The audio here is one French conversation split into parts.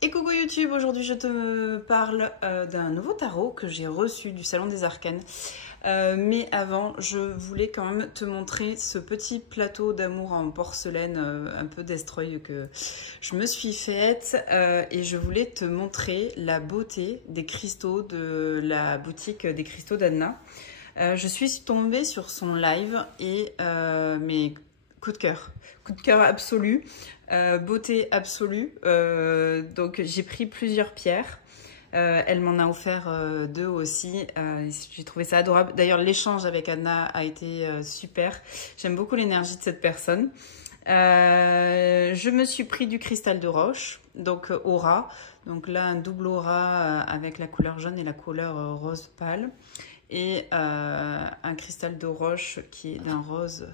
Et coucou YouTube, aujourd'hui je te parle d'un nouveau tarot que j'ai reçu du Salon des Arcanes. Mais avant, je voulais quand même te montrer ce petit plateau d'amour en porcelaine un peu destroy que je me suis faite. Et je voulais te montrer la beauté des cristaux de la boutique des cristaux d'Anna. Je suis tombée sur son live et mes coup de cœur absolu, beauté absolue. Donc j'ai pris plusieurs pierres. Elle m'en a offert deux aussi. J'ai trouvé ça adorable. D'ailleurs, l'échange avec Anna a été super. J'aime beaucoup l'énergie de cette personne. Je me suis pris du cristal de roche, donc aura. Donc là, un double aura avec la couleur jaune et la couleur rose pâle. Et un cristal de roche qui est d'un rose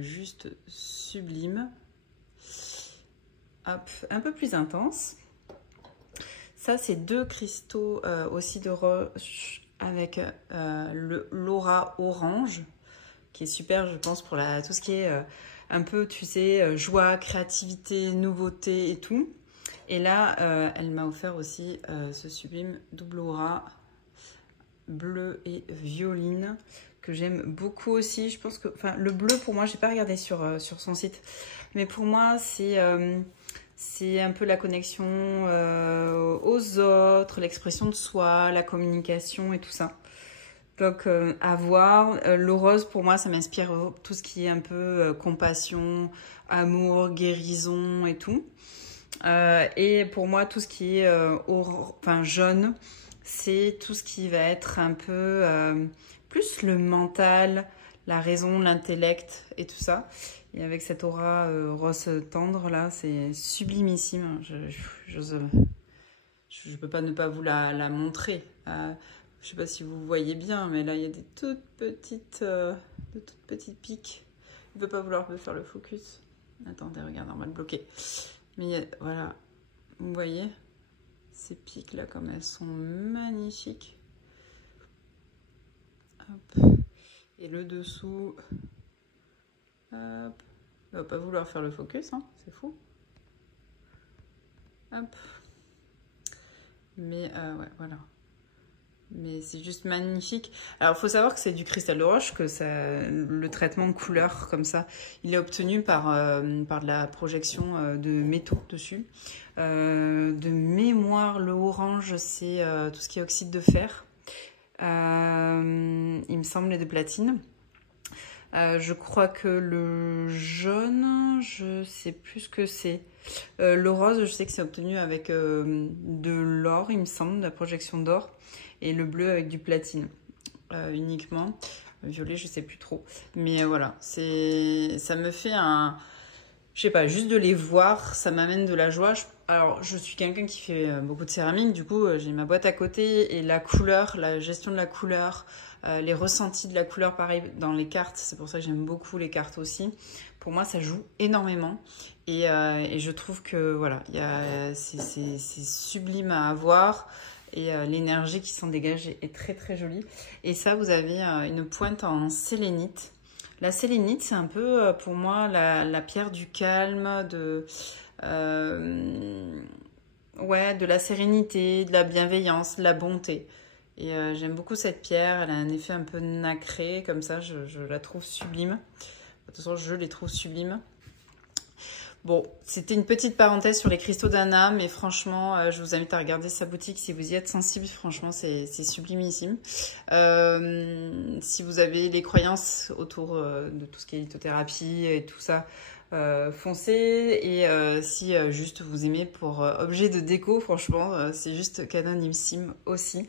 juste sublime. Hop, un peu plus intense. Ça, c'est deux cristaux aussi de roche avec l'aura orange, qui est super, je pense, pour tout ce qui est un peu, tu sais, joie, créativité, nouveauté et tout. Et là, elle m'a offert aussi ce sublime double aura bleu et violine que j'aime beaucoup aussi. Je pense que, enfin, le bleu pour moi, j'ai pas regardé sur son site, mais pour moi c'est un peu la connexion aux autres, l'expression de soi, la communication et tout ça. Donc à voir. Le rose pour moi ça m'inspire tout ce qui est un peu compassion, amour, guérison et tout. Et pour moi tout ce qui est jaune, c'est tout ce qui va être un peu plus le mental, la raison, l'intellect et tout ça. Et avec cette aura rose tendre là, c'est sublimissime. Je peux pas ne pas vous la montrer. Je sais pas si vous voyez bien, mais là il y a des toutes petites piques. Il ne veut pas vouloir me faire le focus. Attendez, regarde, on va le bloquer. Mais voilà, vous voyez ces piques là comme elles sont magnifiques. Hop. Et le dessous, hop. Il va pas vouloir faire le focus, hein, c'est fou. Hop. Mais ouais, voilà. Mais c'est juste magnifique. Alors, il faut savoir que c'est du cristal de roche, que le traitement de couleur comme ça, il est obtenu par de la projection de métaux dessus. De mémoire, le orange, c'est tout ce qui est oxyde de fer. Il me semble, et de platine. Je crois que le jaune, je sais plus ce que c'est. Le rose, je sais que c'est obtenu avec de l'or, il me semble, de la projection d'or. Et le bleu avec du platine uniquement. Violet, je sais plus trop. Mais voilà, ça me fait un... Je sais pas, juste de les voir, ça m'amène de la joie. Alors, je suis quelqu'un qui fait beaucoup de céramique, du coup, j'ai ma boîte à côté. Et la couleur, la gestion de la couleur, les ressentis de la couleur, pareil, dans les cartes. C'est pour ça que j'aime beaucoup les cartes aussi. Pour moi, ça joue énormément. Et je trouve que, voilà, c'est sublime à avoir. Et l'énergie qui s'en dégage est très, très jolie. Et ça, vous avez une pointe en sélénite. La sélénite, c'est un peu pour moi la pierre du calme, de la sérénité, de la bienveillance, de la bonté. Et j'aime beaucoup cette pierre, elle a un effet un peu nacré, comme ça, je la trouve sublime. De toute façon, je les trouve sublimes. Bon, c'était une petite parenthèse sur les cristaux d'Anna, mais franchement, je vous invite à regarder sa boutique si vous y êtes sensible. Franchement, c'est sublimissime. Si vous avez les croyances autour de tout ce qui est lithothérapie et tout ça, foncez. Et si juste vous aimez pour objet de déco, franchement, c'est juste canonissime aussi.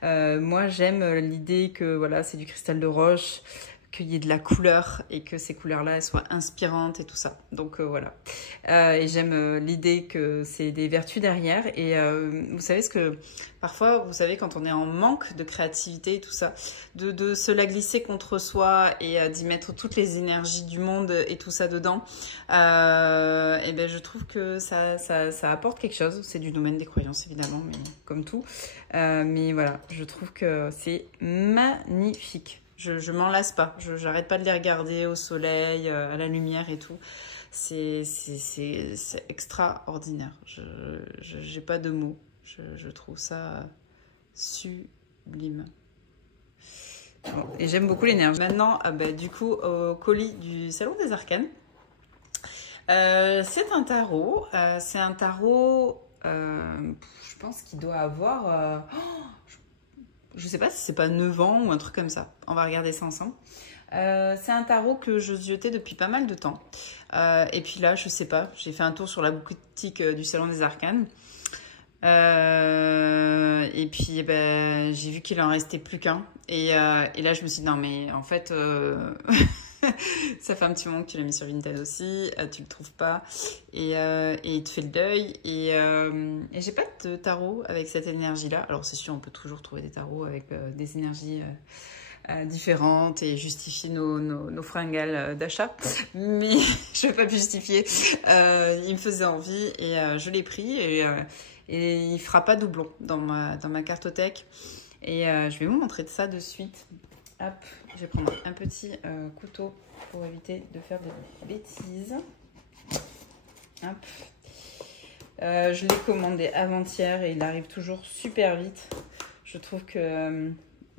Moi, j'aime l'idée que voilà, c'est du cristal de roche, qu'il y ait de la couleur et que ces couleurs-là, elles soient inspirantes et tout ça. Donc voilà. Et j'aime l'idée que c'est des vertus derrière. Et vous savez ce que... Parfois, vous savez, quand on est en manque de créativité et tout ça, de se la glisser contre soi et d'y mettre toutes les énergies du monde et tout ça dedans, et ben je trouve que ça apporte quelque chose. C'est du domaine des croyances, évidemment, mais comme tout. Mais voilà, je trouve que c'est magnifique. Je m'en lasse pas. J'arrête pas de les regarder au soleil, à la lumière et tout. C'est extraordinaire. J'ai pas de mots. Je trouve ça sublime. Bon, et j'aime beaucoup l'énergie. Maintenant, du coup, au colis du Salon des Arcanes. C'est un tarot. Je pense qu'il doit avoir... je sais pas si c'est pas 9 ans ou un truc comme ça. On va regarder ça ensemble. C'est un tarot que je ziotais depuis pas mal de temps. Et puis là, je sais pas, j'ai fait un tour sur la boutique du Salon des Arcanes. Et puis j'ai vu qu'il en restait plus qu'un. Et là, je me suis dit, non mais en fait... ça fait un petit moment que tu l'as mis sur Vinted aussi, tu le trouves pas, et il te fait le deuil, et j'ai pas de tarot avec cette énergie-là. Alors c'est sûr, on peut toujours trouver des tarots avec des énergies différentes et justifier nos fringales d'achat, mais je vais pas me justifier. Il me faisait envie et je l'ai pris, et il fera pas doublon dans ma cartothèque, et je vais vous montrer ça de suite. Hop, je vais prendre un petit couteau pour éviter de faire des bêtises. Hop. Je l'ai commandé avant-hier et il arrive toujours super vite. Je trouve que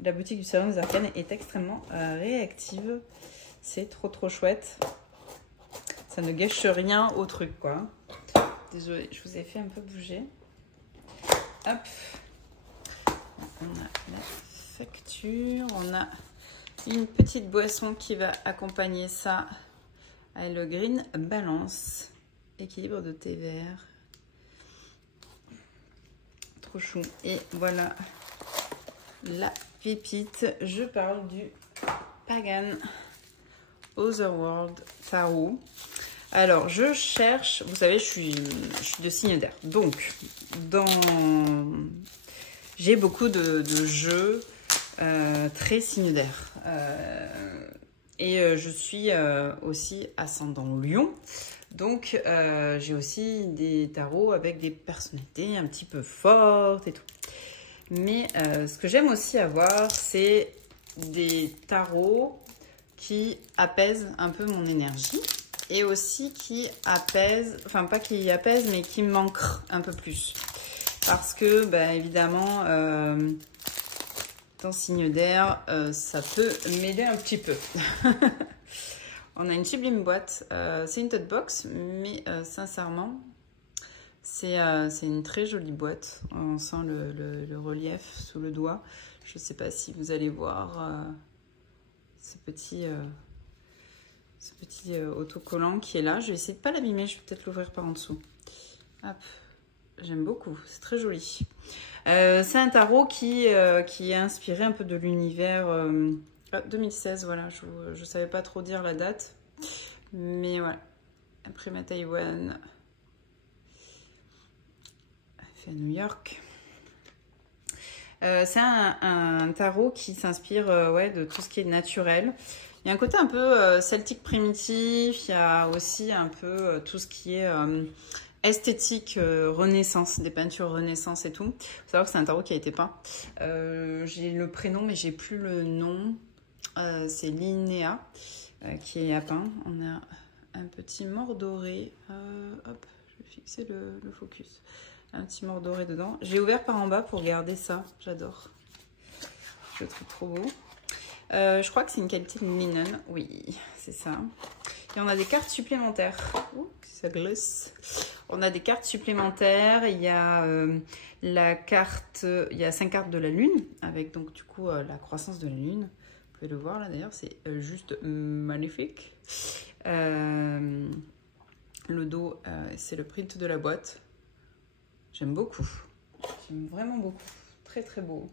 la boutique du Salon des Arcanes est extrêmement réactive. C'est trop chouette. Ça ne gâche rien au truc, quoi. Désolée, je vous ai fait un peu bouger. Hop. On a la facture, on a une petite boisson qui va accompagner ça, le Green Balance, équilibre de thé vert, trop chou. Et voilà la pépite, je parle du Pagan Otherworld Tarot. Alors je cherche, vous savez, je suis de signe d'air, donc j'ai beaucoup de jeux très signe d'air. Et je suis aussi ascendant Lion. Donc j'ai aussi des tarots avec des personnalités un petit peu fortes et tout. Mais ce que j'aime aussi avoir, c'est des tarots qui apaisent un peu mon énergie. Et aussi qui apaisent, enfin pas qui apaisent, mais qui m'ancrent un peu plus. Parce que, évidemment... dans signe d'air, ça peut m'aider un petit peu. On a une sublime boîte. C'est une tote box, mais sincèrement, c'est une très jolie boîte. On sent le relief sous le doigt. Je ne sais pas si vous allez voir ce petit autocollant qui est là. Je vais essayer de ne pas l'abîmer. Je vais peut-être l'ouvrir par en dessous. Hop. J'aime beaucoup. C'est très joli. C'est un tarot qui est inspiré un peu de l'univers 2016, voilà, je savais pas trop dire la date, mais voilà, imprimé à Taïwan, fait à New York. C'est un tarot qui s'inspire de tout ce qui est naturel. Il y a un côté un peu celtique primitif, il y a aussi un peu tout ce qui est... esthétique Renaissance, des peintures Renaissance et tout. Il faut savoir que c'est un tarot qui a été peint. J'ai le prénom, mais j'ai plus le nom. C'est Linnea qui a peint. On a un petit mort doré. Hop, je vais fixer le focus. Un petit mort doré dedans. J'ai ouvert par en bas pour regarder ça. J'adore. Je le trouve trop beau. Je crois que c'est une qualité de linen. Oui, c'est ça. Et on a des cartes supplémentaires. Ouh, ça glisse. On a des cartes supplémentaires. Il y a la carte, il y a 5 cartes de la lune avec donc du coup la croissance de la lune. Vous pouvez le voir là d'ailleurs, c'est juste magnifique. Le dos, c'est le print de la boîte. J'aime beaucoup. J'aime vraiment beaucoup. Très très beau.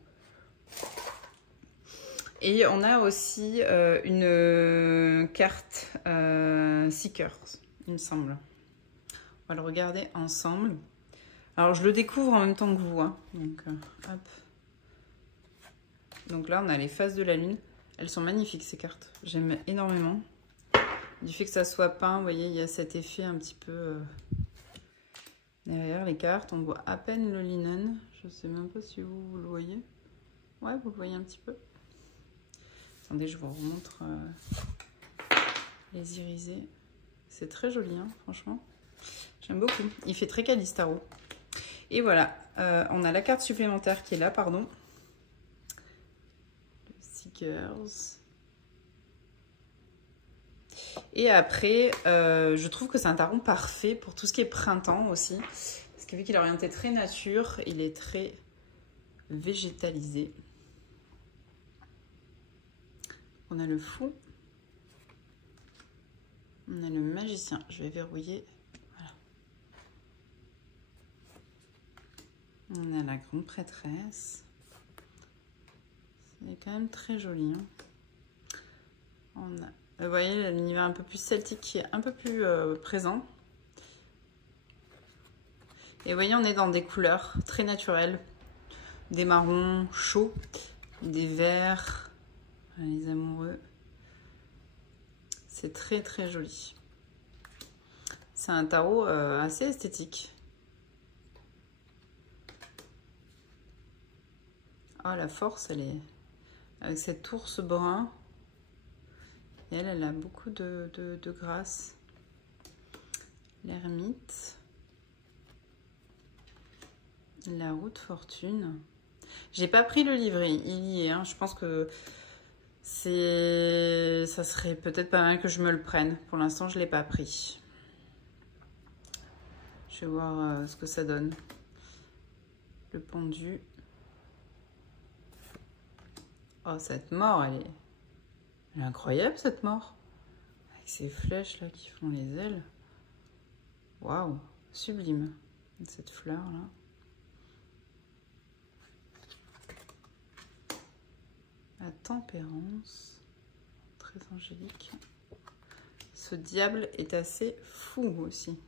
Et on a aussi une carte Seekers, il me semble. On va le regarder ensemble. Alors, je le découvre en même temps que vous. Hein. Donc, hop. Donc là, on a les phases de la lune. Elles sont magnifiques, ces cartes. J'aime énormément. Du fait que ça soit peint, vous voyez, il y a cet effet un petit peu derrière les cartes. On voit à peine le linen. Je ne sais même pas si vous le voyez. Ouais, vous le voyez un petit peu. Attendez, je vous remontre les irisés. C'est très joli, hein, franchement. J'aime beaucoup. Il fait très Calistaro. Et voilà, on a la carte supplémentaire qui est là, pardon. Le Seekers. Et après, je trouve que c'est un tarot parfait pour tout ce qui est printemps aussi. Parce que vu qu'il est orienté très nature, il est très végétalisé. On a le fou. On a le magicien. Je vais verrouiller. Voilà. On a la grande prêtresse. C'est quand même très joli. Hein. On a... Vous voyez l'univers un peu plus celtique qui est un peu plus présent. Et vous voyez, on est dans des couleurs très naturelles. Des marrons chauds, des verts, les amoureux. C'est très très joli. C'est un tarot assez esthétique. Oh, la force, elle est avec cet ours brun. Et elle a beaucoup de grâce. L'ermite. La roue de fortune. J'ai pas pris le livret, il y est. Hein. Je pense que ça serait peut-être pas mal que je me le prenne. Pour l'instant, je l'ai pas pris. Je vais voir ce que ça donne. Le pendu. Oh, cette mort, elle est incroyable, cette mort. Avec ces flèches là qui font les ailes. Waouh, sublime. Cette fleur là. La tempérance. Très angélique. Ce diable est assez fou aussi.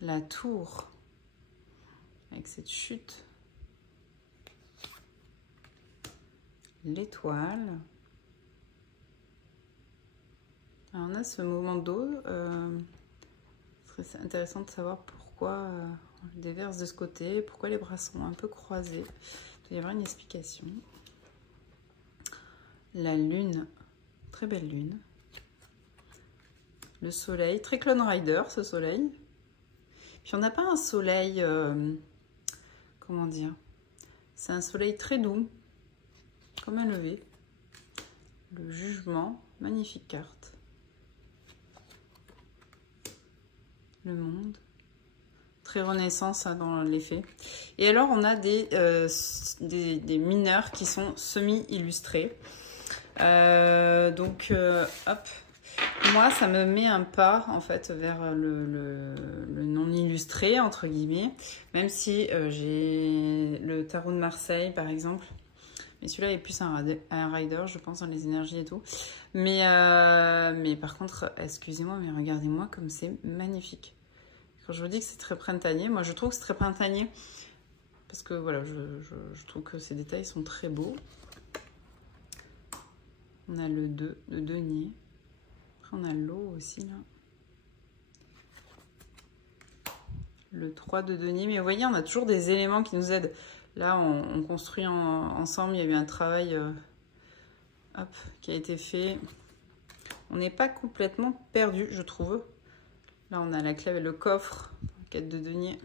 La tour. Avec cette chute. L'étoile. On a ce mouvement d'eau. Ce serait intéressant de savoir pourquoi on le déverse de ce côté, pourquoi les bras sont un peu croisés. Il doit y avoir une explication. La lune, très belle lune. Le soleil, très Clone Rider ce soleil. Puis on n'a pas un soleil, comment dire, c'est un soleil très doux, comme un lever. Le jugement, magnifique carte. Le monde, très renaissance hein, dans l'effet. Et alors on a des mineurs qui sont semi-illustrés. Donc hop, moi ça me met un pas en fait vers le non illustré entre guillemets, même si j'ai le tarot de Marseille par exemple, mais celui-là est plus un rider je pense dans les énergies et tout, mais par contre excusez-moi mais regardez-moi comme c'est magnifique. Quand je vous dis que c'est très printanier, moi je trouve que c'est très printanier parce que voilà, je trouve que ces détails sont très beaux. On a le 2 de denier. Après, on a l'eau aussi, là. Le 3 de denier. Mais vous voyez, on a toujours des éléments qui nous aident. Là, on construit ensemble. Il y a eu un travail hop, qui a été fait. On n'est pas complètement perdu, je trouve. Là, on a la clave et le coffre. Quête de denier.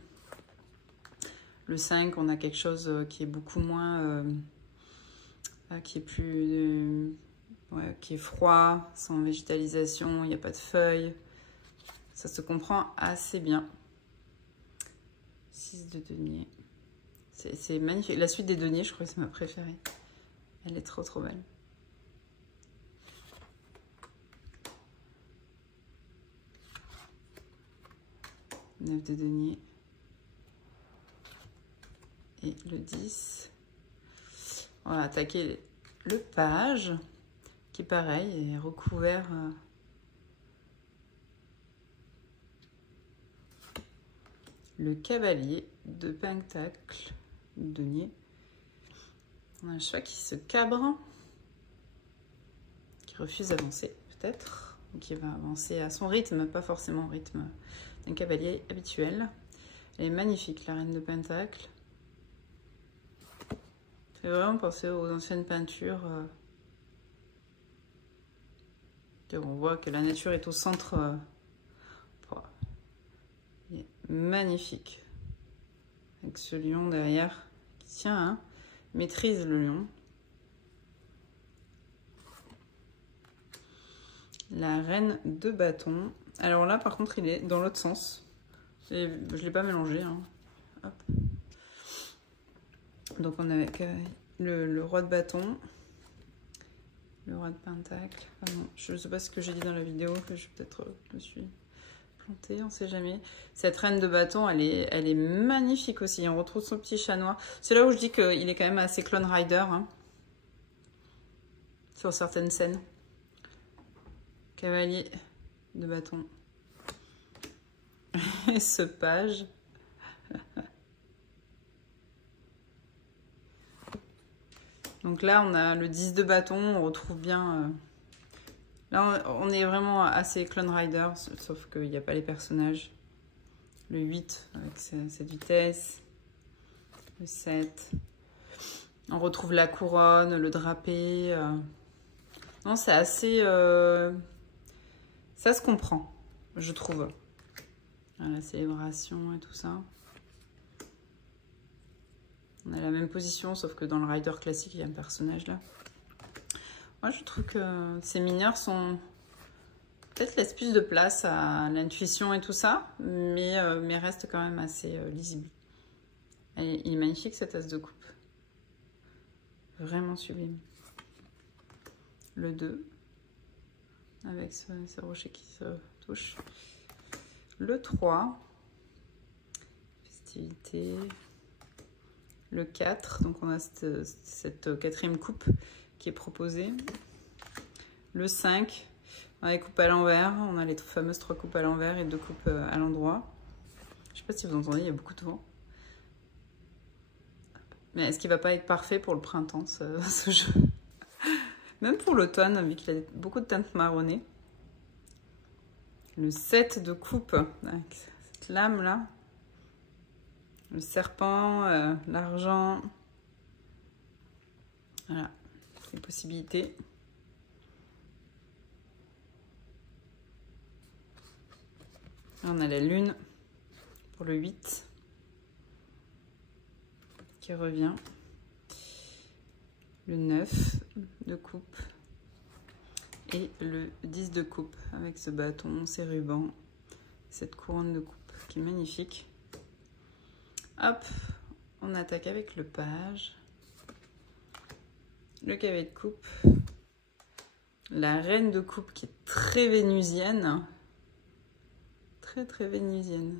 Le 5, on a quelque chose qui est beaucoup moins... qui est plus... ouais, qui est froid, sans végétalisation, il n'y a pas de feuilles. Ça se comprend assez bien. 6 de denier. C'est magnifique. La suite des deniers, je crois que c'est ma préférée. Elle est trop trop belle. Neuf de denier. Et le 10. On va attaquer le page, qui pareil, est recouvert le cavalier de pentacle, denier. On a un cheval qui se cabre, qui refuse d'avancer peut-être, ou qui va avancer à son rythme, pas forcément au rythme d'un cavalier habituel. Elle est magnifique, la reine de pentacle. Ça fait vraiment penser aux anciennes peintures. On voit que la nature est au centre. Il est magnifique. Avec ce lion derrière qui tient, hein, maîtrise le lion. La reine de bâton. Alors là, par contre, il est dans l'autre sens. Je ne l'ai pas mélangé. Hein. Hop. Donc on a avec le roi de bâton. Le roi de pentacle. Ah non, je ne sais pas ce que j'ai dit dans la vidéo, que je peut-être me suis plantée, on ne sait jamais. Cette reine de bâton, elle est magnifique aussi. On retrouve son petit chat noir. C'est là où je dis qu'il est quand même assez Clone Rider, hein, sur certaines scènes. Cavalier de bâton. Et ce page. Donc là, on a le 10 de bâton, on retrouve bien... Là, on est vraiment assez Clone Rider, sauf qu'il n'y a pas les personnages. Le 8, avec cette vitesse. Le 7. On retrouve la couronne, le drapé. Non, c'est assez... Ça se comprend, je trouve. La célébration et tout ça. On a la même position, sauf que dans le rider classique, il y a un personnage là. Moi, je trouve que ces mineurs sont... Peut-être laissent plus de place à l'intuition et tout ça, mais restent quand même assez lisibles. Il est magnifique, cette as de coupe. Vraiment sublime. Le 2, avec ce rocher qui se touche. Le 3, festivité. Le 4, donc on a cette quatrième coupe qui est proposée. Le 5, on a les coupes à l'envers, on a les fameuses 3 coupes à l'envers et 2 coupes à l'endroit. Je ne sais pas si vous entendez, il y a beaucoup de vent. Mais est-ce qu'il ne va pas être parfait pour le printemps, ce jeu? Même pour l'automne, vu qu'il a beaucoup de teintes marronnées. Le 7 de coupe, avec cette lame là. Le serpent, l'argent. Voilà, les possibilités. Là, on a la lune pour le 8 qui revient. Le 9 de coupe. Et le 10 de coupe avec ce bâton, ces rubans, cette couronne de coupe qui est magnifique. Hop, on attaque avec le page, le cavalier de coupe, la reine de coupe qui est très vénusienne, très vénusienne,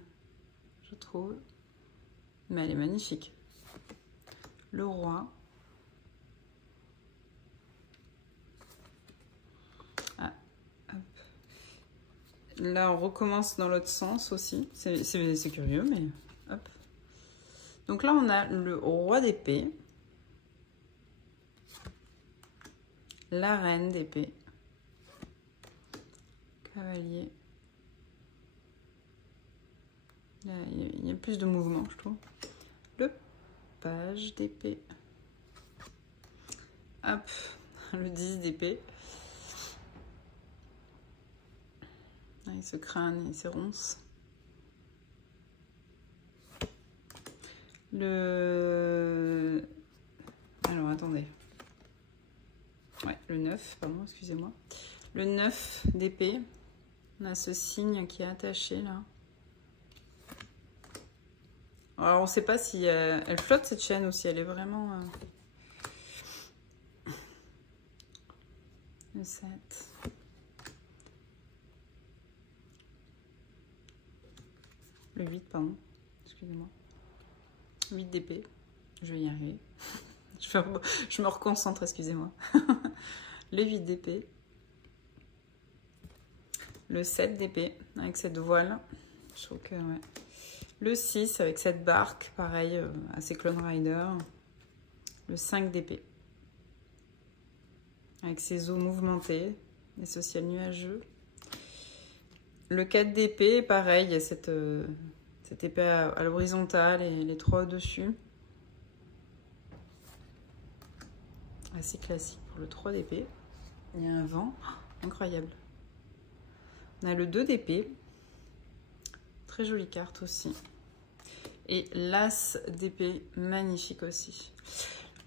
je trouve, mais elle est magnifique. Le roi, là on recommence dans l'autre sens aussi, c'est curieux mais hop. Donc là, on a le roi d'épée, la reine d'épée, cavalier. Là, il y a plus de mouvement, je trouve. Le page d'épée. Hop, le 10 d'épée. Avec ce crâne et ses ronces. Alors, attendez. Ouais, le 9, pardon, excusez-moi. Le 9 d'épée. On a ce signe qui est attaché, là. Alors, on ne sait pas si elle flotte, cette chaîne, ou si elle est vraiment... Le 7. Le 8, pardon. Excusez-moi. 8 d'épée, je vais y arriver. Je me reconcentre, excusez-moi. Le 8 d'épée. Le 7 d'épée, avec cette voile. Je trouve que, ouais. Le 6 avec cette barque, pareil, assez Clone Rider. Le 5 d'épée. Avec ses eaux mouvementées et ce ciel nuageux. Le 4 d'épée, pareil, il y a cette épée à l'horizontale et les 3 au-dessus. Assez classique pour le 3 d'épée. Il y a un vent incroyable. On a le 2 d'épée. Très jolie carte aussi. Et l'As d'épée, magnifique aussi.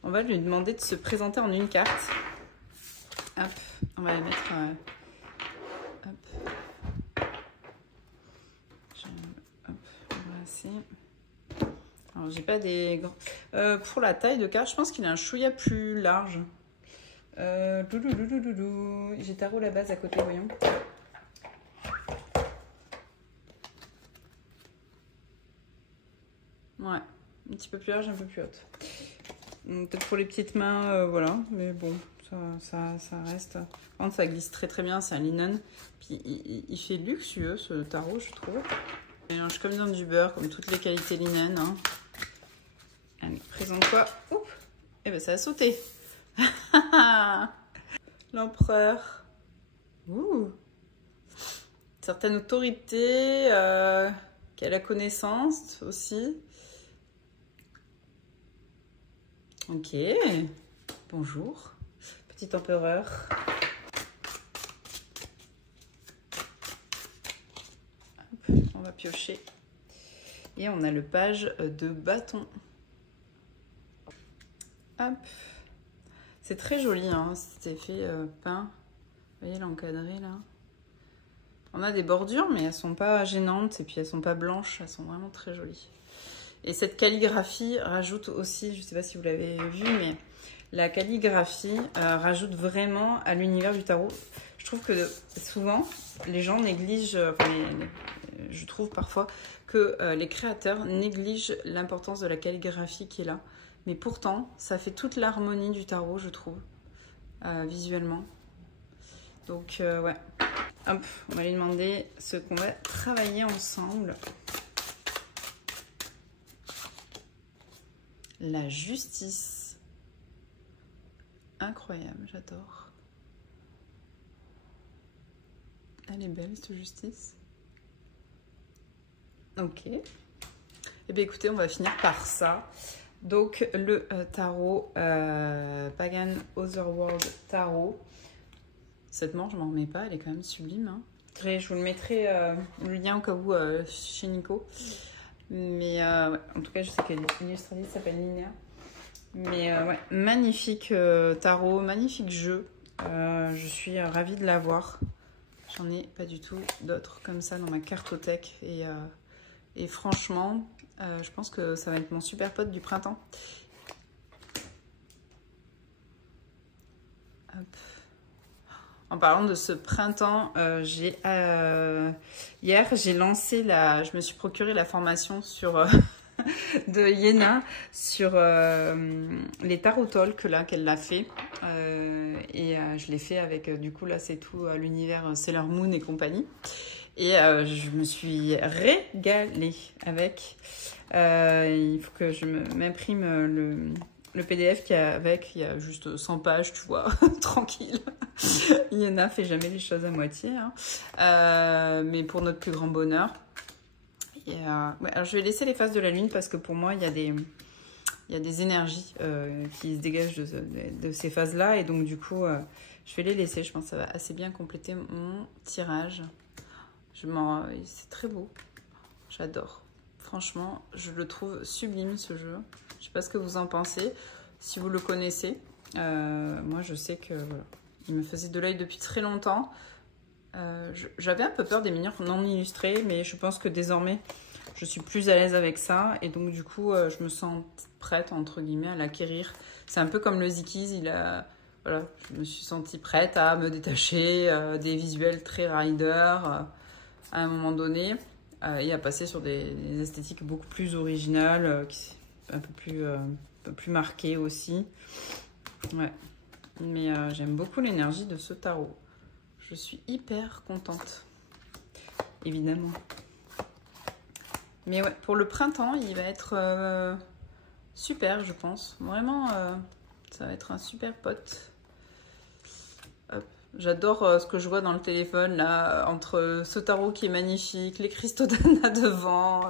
On va lui demander de se présenter en une carte. Hop, on va la mettre... hop. Hop, brasser. Alors, j'ai pas des grands... pour la taille de carte, je pense qu'il a un chouïa plus large. J'ai tarot la base à côté, voyons. Ouais, un petit peu plus large, un peu plus haute. Peut-être pour les petites mains, voilà. Mais bon, ça reste... Par contre, ça glisse très très bien, c'est un linen. Puis il fait luxueux, ce tarot, je trouve. Il mélange comme dans du beurre, comme toutes les qualités linen. Hein. Allez, présente-toi. Oups. Eh ben, ça a sauté. L'empereur. Ouh. Certaine autorité qui a la connaissance aussi. Ok. Bonjour. Petit empereur. Hop, on va piocher. Et on a le page de bâton. Hop. C'est très joli, hein, cet effet peint. Vous voyez l'encadré là. On a des bordures, mais elles sont pas gênantes et puis elles sont pas blanches. Elles sont vraiment très jolies. Et cette calligraphie rajoute aussi, je sais pas si vous l'avez vu, mais la calligraphie rajoute vraiment à l'univers du tarot. Je trouve que souvent, les gens négligent, je trouve parfois que les créateurs négligent l'importance de la calligraphie qui est là. Mais pourtant, ça fait toute l'harmonie du tarot, je trouve, visuellement. Donc, ouais. Hop, on va lui demander ce qu'on va travailler ensemble. La justice. Incroyable, j'adore. Elle est belle, cette justice. Ok. Eh bien, écoutez, on va finir par ça. Donc, le tarot Pagan Otherworld Tarot. Cette manche, je m'en remets pas, elle est quand même sublime. Hein. Je vous le mettrai le lien au cas où chez Nico. Mais ouais, en tout cas, je sais que l'illustratrice s'appelle Linéa. Mais ouais, magnifique tarot, magnifique jeu. Je suis ravie de l'avoir. J'en ai pas du tout d'autres comme ça dans ma cartothèque. Et franchement, je pense que ça va être mon super pote du printemps. Hop. En parlant de ce printemps, hier j'ai lancé je me suis procuré la formation sur de Yéna sur les tarot talks là qu'elle l'a fait je l'ai fait avec du coup là c'est tout l'univers Sailor Moon et compagnie et je me suis régalée avec. Il faut que je m'imprime le PDF qu'il y a avec, il y a juste 100 pages, tu vois, tranquille. Yéna fait jamais les choses à moitié, hein. Mais pour notre plus grand bonheur. Et, ouais, alors je vais laisser les phases de la lune parce que pour moi, il y a des énergies qui se dégagent de ces phases-là. Et donc, du coup, je vais les laisser. Je pense que ça va assez bien compléter mon tirage. C'est très beau. J'adore. Franchement, je le trouve sublime, ce jeu. Je sais pas ce que vous en pensez, si vous le connaissez. Moi, je sais que voilà, il me faisait de l'œil depuis très longtemps. J'avais un peu peur des miniatures non illustrées, mais je pense que désormais, je suis plus à l'aise avec ça. Et donc, du coup, je me sens prête, entre guillemets, à l'acquérir. C'est un peu comme le Zikiz. Voilà, je me suis sentie prête à me détacher des visuels très rider à un moment donné. Et à passer sur des esthétiques beaucoup plus originales, un peu plus marquées aussi. Ouais. Mais j'aime beaucoup l'énergie de ce tarot. Je suis hyper contente, évidemment. Mais ouais, pour le printemps, il va être super, je pense. Vraiment, ça va être un super pote. J'adore ce que je vois dans le téléphone, là, entre ce tarot qui est magnifique, les cristaux d'Anna devant,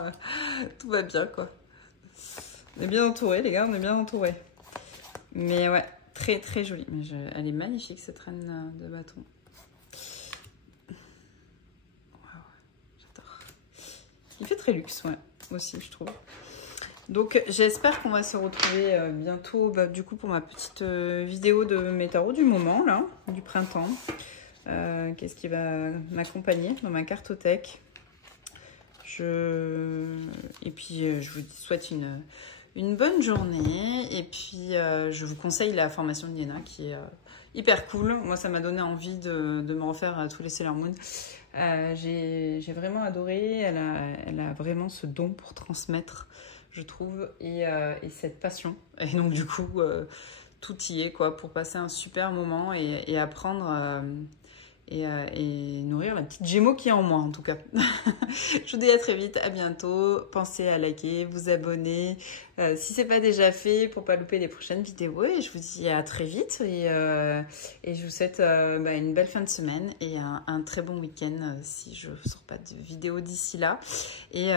tout va bien, quoi. On est bien entourés, les gars, on est bien entourés. Mais ouais, très très jolie. Mais elle est magnifique, cette reine de bâton. Il fait très luxe, ouais, aussi, je trouve. Donc, j'espère qu'on va se retrouver bientôt, du coup, pour ma petite vidéo de mes tarots du moment, là, du printemps. Qu'est-ce qui va m'accompagner dans ma cartothèque. Et puis, je vous souhaite une bonne journée. Et puis, je vous conseille la formation de Liena qui est hyper cool. Moi, ça m'a donné envie de me refaire à tous les Sailor Moon. J'ai vraiment adoré. Elle a vraiment ce don pour transmettre, je trouve, et cette passion. Et donc, du coup, tout y est, quoi, pour passer un super moment et apprendre... Et nourrir la petite Gémeaux qui est en moi, en tout cas. Je vous dis à très vite, à bientôt. Pensez à liker, vous abonner si ce n'est pas déjà fait pour ne pas louper les prochaines vidéos. Et je vous dis à très vite. Et je vous souhaite une belle fin de semaine et un très bon week-end si je ne sors pas de vidéo d'ici là. Et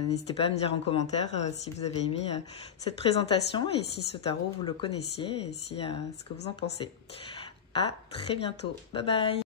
n'hésitez pas à me dire en commentaire si vous avez aimé cette présentation et si ce tarot vous le connaissiez et ce que vous en pensez. À très bientôt. Bye bye.